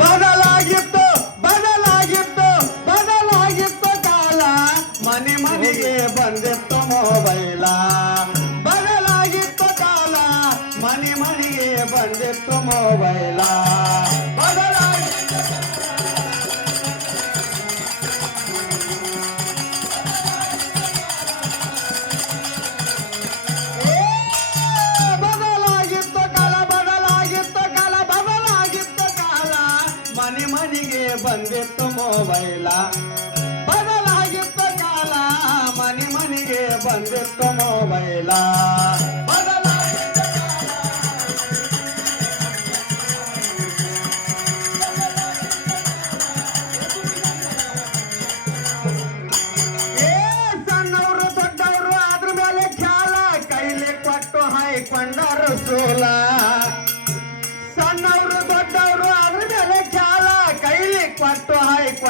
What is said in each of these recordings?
ಬದಲಾಗಿತ್ತು ಬದಲಾಗಿತ್ತು ಬದಲಾಗಿತ್ತು ಕಾಲ ಮನೆ ಮನೆಗೆ ಬಂದಿತ್ತು ಮೊಬೈಲ ಬದಲಾಗಿತ್ತು ಕಾಲ ಮನೆ ಮನೆಗೆ ಬಂದಿತ್ತು ಮೊಬೈಲ ಬದಲಾಗಿತ್ತು ಮೊಬೈಲ ಬದಲಾಗಿತ್ತು ಕಾಲ ಮನೆ ಮನೆಗೆ ಬಂದಿತ್ತು ಮೊಬೈಲ ಬದಲಾಗಿತ್ತು ಏ ಸಣ್ಣವರು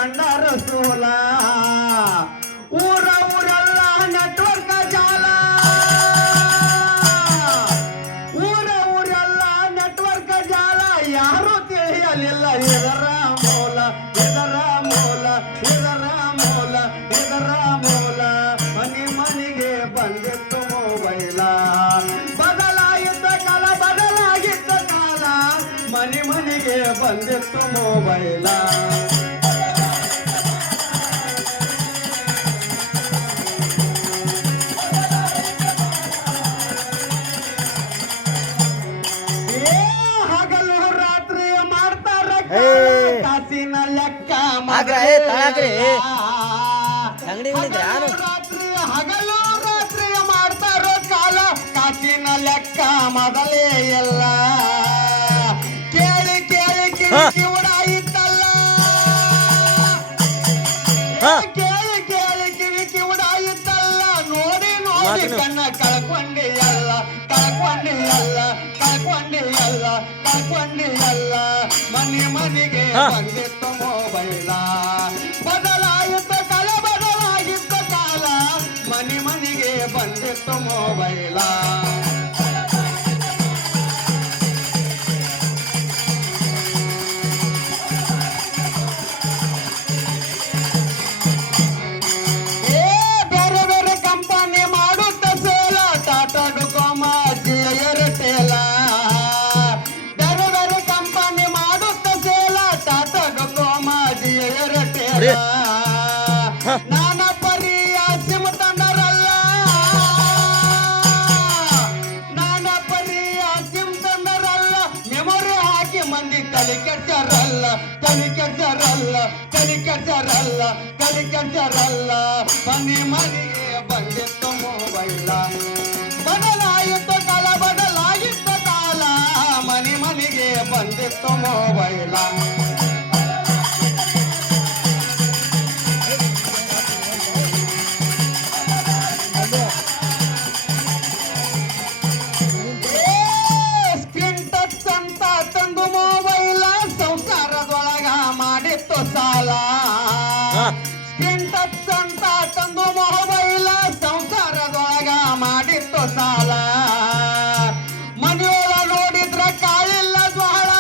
ಹಾಯ್ಕೊಂಡರು ಸೋಲ ಊರ ಊರೆಲ್ಲ ನೆಟ್ವರ್ಕ್ ಜಾಲ ಊರ ಊರೆಲ್ಲ ನೆಟ್ವರ್ಕ್ ಜಾಲ ಯಾರು ತಿಳಿಯಲಿಲ್ಲ ಇದರ ಮೂಲ ಇದರ ಮೂಲ ಇದರ ಮೂಲ ಇದರ ಮೂಲ ಮನೆ ಮನೆಗೆ ಬಂದಿತ್ತು ಮೊಬೈಲ ಬದಲಾಗಿದ್ದ ಕಾಲ ಬದಲಾಗಿದ್ದ ಕಾಲ ಮನೆ ಮನೆಗೆ ಬಂದಿತ್ತು ಮೊಬೈಲ ಏ, ತಳಗ್ರಿ. ಅಂಗಡಿ ಯಾರು? ಹಗಲು ರಾತ್ರಿ ಮಾಡ್ತಾರೋ ಕಾಲ ಕಾಸಿನ ಲೆಕ್ಕ ಮೊದಲೇ ಎಲ್ಲ ಕೇಳಿ ಕೇಳಿ ಹಾ. ಕಿವಿ ಉಡಾಯಿತಲ್ಲ ಹಾ. ಕೇಳಿ ಕೇಳಿ ಕಿವಿ ಕಿವುಡಾಯಿತಲ್ಲ ನೋಡಿ ನೋಡಿ ಕಣ್ಣ ಕಳ್ಕೊಂಡಿ ಅಲ್ಲ ಕಳ್ಕೊಂಡಿ ಕಳ್ಕೊಂಡಿ ಕಳ್ಕೊಂಡಿ ಅಲ್ಲ ಮನೆ ಮನೆಗೆ. ಬಂದಿತ್ತು ಮೊಬೈಲ ನಾನಾ ಪರಿಯ ಸಿಮ್ ತಂದರಲ್ಲ ನಾನಾ ಪರಿಯ ಮೆಮೊರಿ ಹಾಕಿ ಮಂದಿ ತಲೆ ಕೆಡ್ಸಾರಲ್ಲ ತಲೆ ಕೆಡ್ಸಾರಲ್ಲ ಮನೆ ಮನೆಗೆ ಬಂದಿತ್ತು ಮೊಬೈಲ ಬದಲಾಯಿತು ಕಾಲ ಬದಲಾಗಿತ್ತು ಕಾಲ. ಮನೆ ಮನೆಗೆ ಬಂದಿತ್ತು ಮೊಬೈಲ ಅಂತ ತಂದು ಮೊಬೈಲ ಸಂಸಾರದೊಳಗ ಮಾಡಿತ್ತು ಸಾಲ. ಮನೆಯೊಳ ನೋಡಿದ್ರ ಕಾಯಿಲ್ಲ ಜ್ವಾಳ.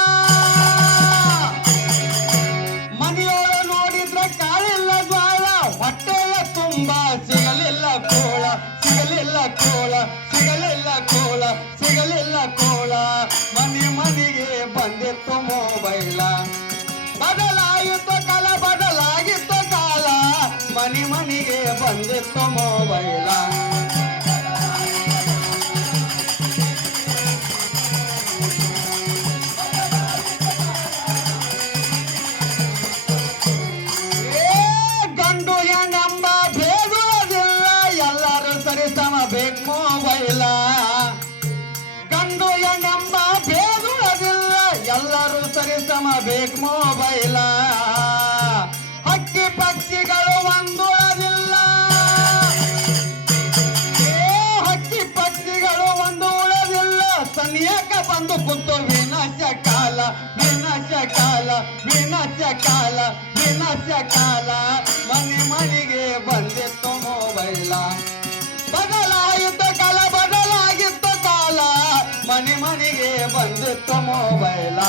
ಮನೆಯೊಳ ನೋಡಿದ್ರ ಕಾಯಿಲ್ಲ ಜ್ವಾಳ. ಹೊಟ್ಟೆಯ ತುಂಬ ಸಿಗಲಿಲ್ಲ ಕೋಳ ಸಿಗಲಿಲ್ಲ ಕೋಳ ಸಿಗಲಿಲ್ಲ ಕೋಳ ಸಿಗಲಿಲ್ಲ ಕೋಳ. ಮನೆ ಮನೆಗೆ ಬಂದಿತ್ತು ಬೇಕು ಮೊಬೈಲ. ಹಕ್ಕಿ ಪಕ್ಷಿಗಳು ಒಂದುಳದಿಲ್ಲ ಏ, ಹಕ್ಕಿ ಪಕ್ಷಿಗಳು ಒಂದು ಉಳದಿಲ್ಲ. ಬಂದು ಕುಂತು, ವಿನಾಶ ಕಾಲ ವಿನಾಶ ಕಾಲ ವಿನಾಶ ಕಾಲ ವಿನಾಶ ಕಾಲ. ಮನೆ ಮನೆಗೆ ಬಂದಿತ್ತು ಮೊಬೈಲ. ಬದಲಾಯಿತು ಕಾಲ, ಬದಲಾಗಿತ್ತು ಕಾಲ. ಮನೆ ಮನೆಗೆ ಬಂದಿತ್ತು ಮೊಬೈಲ.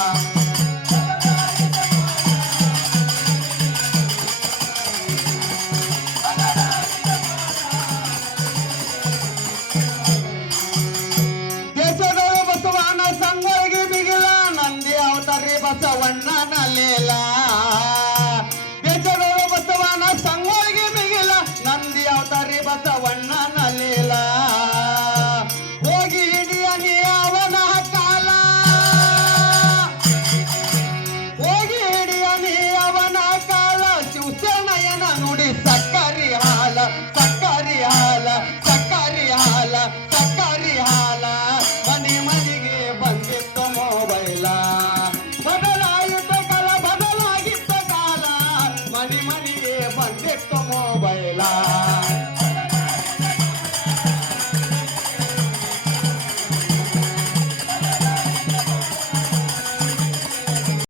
মেলা मोबाईला